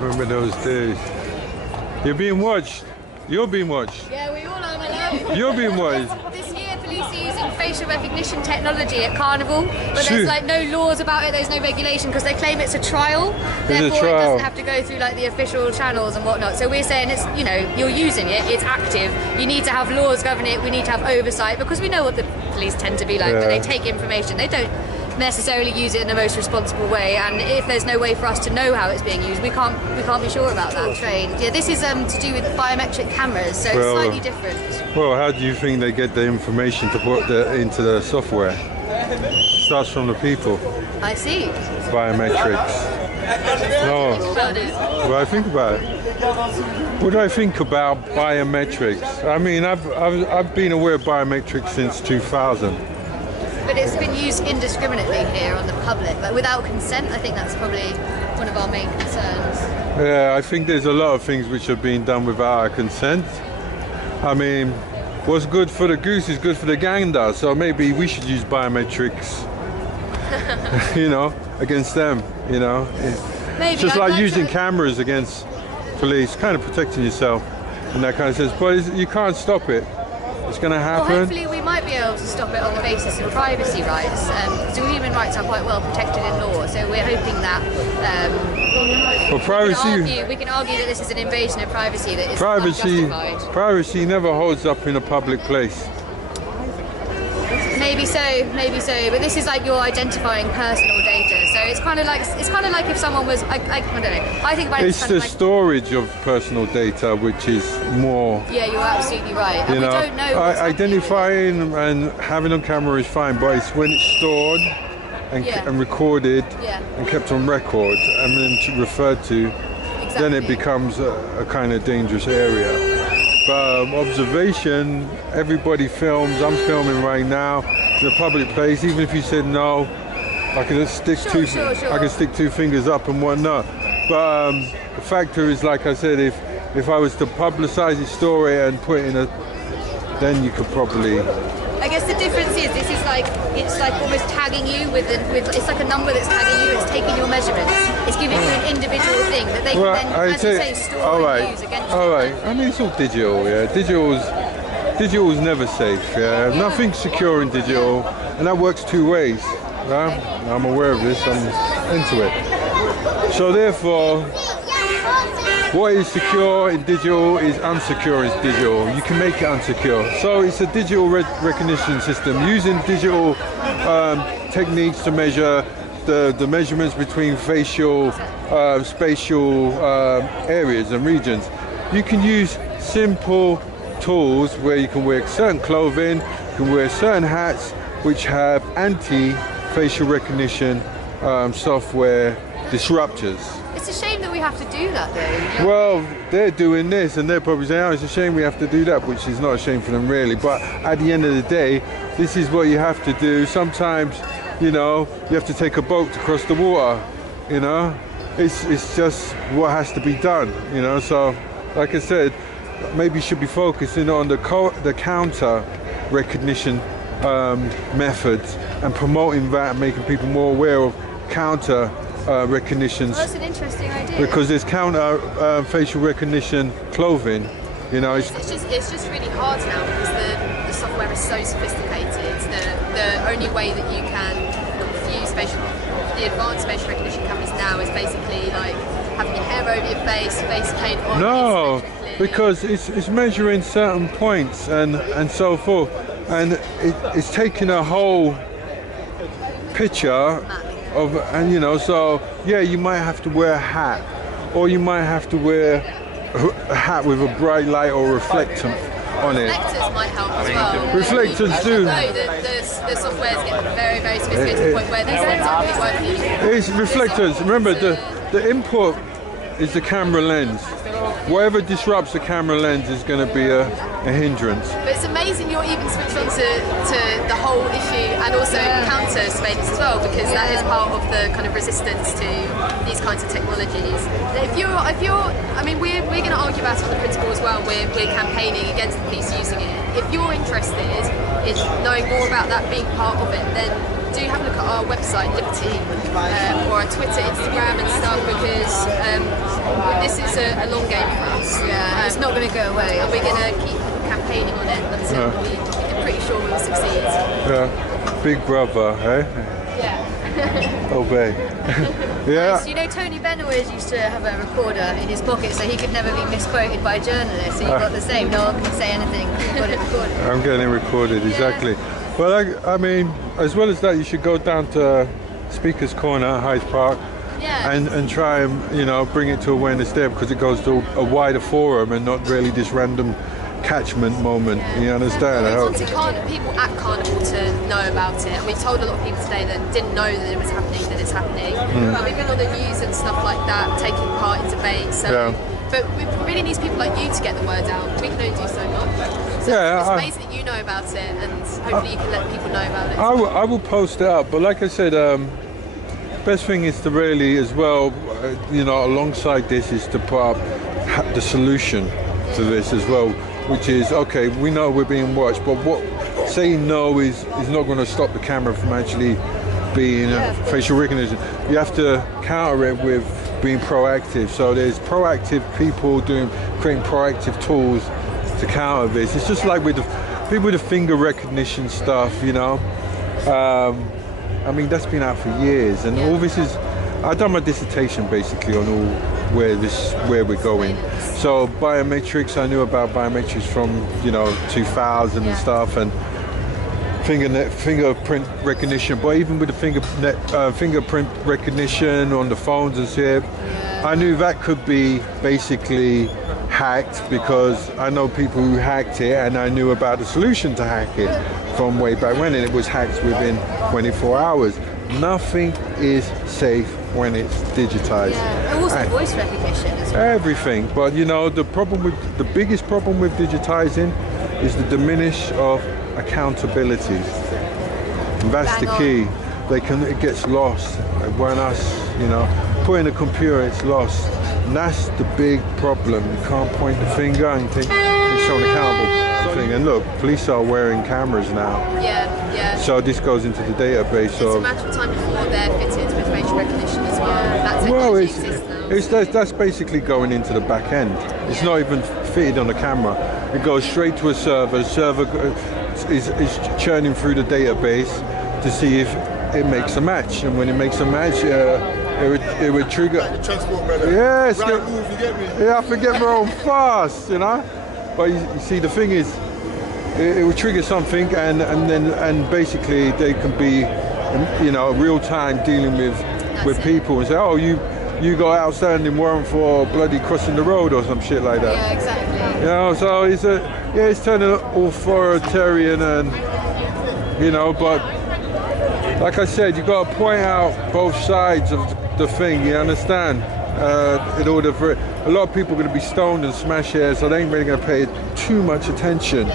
Remember those days? You're being watched. You're being watched. Yeah, we all are, my love. You're being watched. This year, police are using facial recognition technology at Carnival, but Shoot. there's like no laws about it. There's no regulation because they claim it's a trial. It's a Therefore, it trial. doesn't have to go through like the official channels and whatnot. So we're saying it's, you know, you're using it. It's active. You need to have laws govern it. We need to have oversight because we know what the police tend to be like. Yeah. When they take information, they don't necessarily use it in the most responsible way, and if there's no way for us to know how it's being used, we can't be sure about that. Trained. Yeah, this is to do with biometric cameras, so Well, it's slightly different. Well, how do you think they get the information to put into the software? It starts from the people. I see. Biometrics. No. About it. What do I think about it? What do I think about biometrics? I mean, I've been aware of biometrics since 2000. But it's been used indiscriminately here on the public, like without consent. I think that's probably one of our main concerns. Yeah, I think there's a lot of things which are being done without our consent. I mean, what's good for the goose is good for the gander, so maybe we should use biometrics, you know, against them, you know. Maybe. It's just I'd like using to... cameras against police, kind of protecting yourself and that kind of sense, but you can't stop it. It's going to Well, happen. hopefully we might be able to stop it on the basis of privacy rights. So human rights are quite well protected in law, so we're hoping that Well, privacy, we can argue that this is an invasion of privacy that is unjustified. privacy never holds up in a public place. Maybe so. But this is like you're identifying personal data, so it's kind of like if someone was I don't know. I think about it It's as the kind of like, storage of personal data which is more. yeah, you're absolutely right. And You we know, don't know. What's happening. identifying and having on camera is fine, but it's when it's stored and, Yeah. and recorded Yeah. and kept on record and then referred to, then it Exactly. becomes a kind of dangerous area. But observation, everybody films. I'm filming right now. It's a public place. Even if you said no, I can just stick Sure. I can stick two fingers up and whatnot. But the factor is, like I said, if I was to publicize the story and put it in then you could probably. I guess the difference is this is like it's like almost tagging you with it's like a number that's tagging you. It's taking your measurements. It's giving you an individual thing that they Well, can then, as you say, store all and right, use against you. all right. I mean, it's all digital. Yeah, digital's never safe. Yeah, nothing's secure in digital, and that works two ways. Right? I'm aware of this. I'm into it. So therefore, what is secure in digital is unsecure in digital. You can make it unsecure. So it's a digital recognition system using digital techniques to measure the measurements between facial, spatial areas and regions. You can use simple tools where you can wear certain clothing, you can wear certain hats which have anti-facial recognition software disruptors. It's a shame that we have to do that, though. Well, they're doing this and they're probably saying, oh, it's a shame we have to do that, which is not a shame for them really. But at the end of the day, this is what you have to do. Sometimes, you know, you have to take a boat to cross the water, you know. It's just what has to be done, you know. So, like I said, maybe you should be focusing on the counter recognition methods and promoting that and making people more aware of counter recognitions. Well, that's an interesting idea. Because there's counter facial recognition clothing, you know. It's just really hard now because the software is so sophisticated. The only way that you can confuse the advanced facial recognition cameras now is basically like having your hair over your face paint on. No, because it's measuring certain points and so forth, and it's taking a whole picture of, and you know, so yeah, you might have to wear a hat, or you might have to wear a hat with a bright light or reflectant on it. Reflectors might help as well. Reflectors do. No, the software is getting very, very sophisticated to the point where these things aren't really working. It's reflectors. Remember, the input is the camera lens. Whatever disrupts the camera lens is going to be a hindrance. But it's amazing you're even switched on to the whole issue and also counter surveillance as well, because that is part of the kind of resistance to these kinds of technologies. If you're, I mean, we're going to argue about it on the principle as well. We're campaigning against the police using it. If you're interested in knowing more about that being part of it, then do have a look at our website, Liberty, or our Twitter, Instagram and stuff, because it's a long game for us. Yeah, it's not going to go away. And we're going to keep campaigning on it until we're pretty sure we will succeed. Yeah, big brother, eh? Yeah. Obey. Yeah. So, you know, Tony Benn always used to have a recorder in his pocket so he could never be misquoted by a journalist. So you've got the same, no one can say anything, you've got it recorded. I'm getting it recorded, exactly. Well, I mean, as well as that, you should go down to Speaker's Corner, Hyde Park, and try and, you know, bring it to awareness there, because it goes to a wider forum and not really this random catchment moment. You understand? We want people at Carnival to know about it, and we've told a lot of people today that didn't know that it was happening, that it's happening. But we've been on the news and stuff like that, taking part in debates. But we really need people like you to get the word out. We can only do so much. So it's amazing that you know about it, and hopefully you can let people know about it. I will post it up, but like I said, best thing is to really, as well, you know, alongside this, is to put up the solution to this as well, which is, okay, we know we're being watched, but what saying no is not going to stop the camera from actually being facial recognition. You have to counter it with being proactive. So there's proactive people creating proactive tools to counter this. It's just like with the people with the finger recognition stuff, you know. I mean, that's been out for years, and all this is. I've done my dissertation basically on all where we're going. So biometrics, I knew about biometrics from 2000 and stuff, and fingerprint recognition. But even with the fingerprint recognition on the phones and stuff, I knew that could be basically hacked, because I know people who hacked it, and I knew about the solution to hack it from way back when, and it was hacked within 24 hours. Nothing is safe when it's digitized. Yeah, and also voice recognition as well. Everything, but you know, the biggest problem with digitizing is the diminish of accountability. And that's the key. It gets lost. When us, put in a computer, it's lost. And that's the big problem. You can't point the finger and think you're shown accountable. And look, police are wearing cameras now. Yeah. So this goes into the database. It's a matter of time before they're fitted with facial recognition as well. That technology exists now. That's basically going into the back end. It's not even fitted on the camera. It goes straight to a server. The server is churning through the database to see if it makes a match. And when it makes a match, it would trigger. Like the transport medal. Yes. Right move, you get me? Yeah, I forget my own fast, But you see, the thing is, it will trigger something, and basically they can be, real time dealing with people and say, oh, you got outstanding warrant for bloody crossing the road or some shit like that. Yeah, exactly. So it's turning authoritarian, and but like I said, you got to point out both sides of the thing. You understand? In order for a lot of people are going to be stoned and smash here, so they ain't really going to pay too much attention.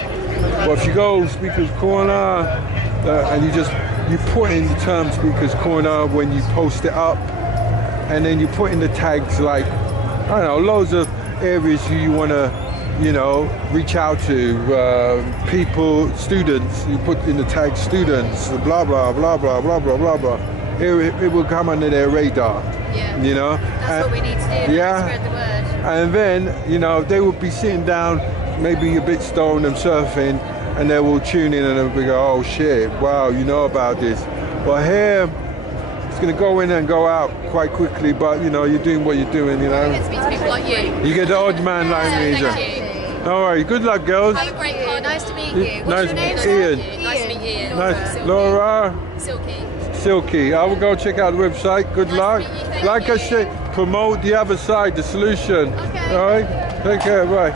But if you go Speaker's Corner and you put in the term Speaker's Corner when you post it up, and then you put in the tags like, I don't know, loads of areas you want to, reach out to, people, students. You put in the tag students, blah blah blah blah blah blah blah blah. It will come under their radar. Yeah. That's what we need to do. Yeah. Spread the word. And then, they will be sitting down, maybe a bit stoned and surfing, and they will tune in and they'll go, oh shit, wow, you know about this. But here, it's going to go in and go out quite quickly, but you're doing what you're doing, You get to speak to people like you. You get the odd man like me. Thank you. All right, good luck, girls. Have a great car. Nice to meet you. Nice What's your name? Ian. Nice to meet you, Ian. Nice, Laura. Silky. I will go check out the website. Good luck. to meet you. Thank Like I you. said, promote the other side, the solution. Okay. All right. Take care. Bye.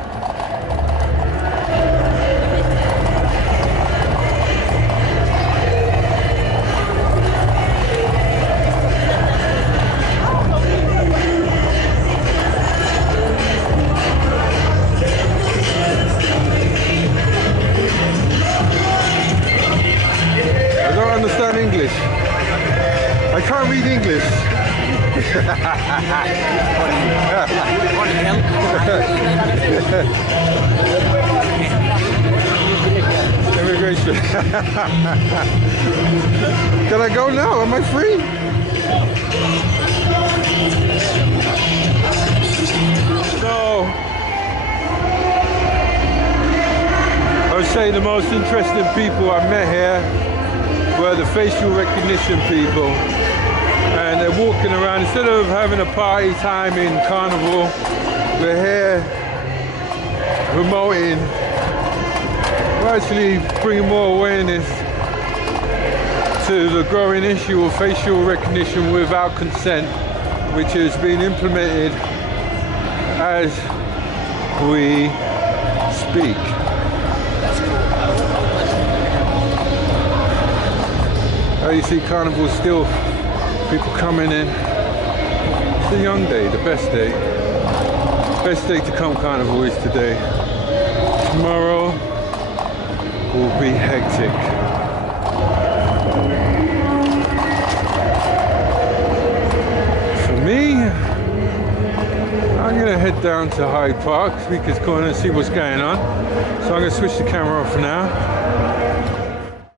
I don't understand English. I can't read English. Immigration. Can I go now? Am I free? say the most interesting people I met here were the facial recognition people. And they're walking around, instead of having a party time in Carnival, we're here promoting, we're actually bringing more awareness to the growing issue of facial recognition without consent, which has been implemented as we speak. You see Carnival still, people coming in. It's a young day, the best day. Best day to come Carnival is today. Tomorrow will be hectic. For me, I'm gonna head down to Hyde Park, Speaker's Corner, and see what's going on. So I'm gonna switch the camera off for now.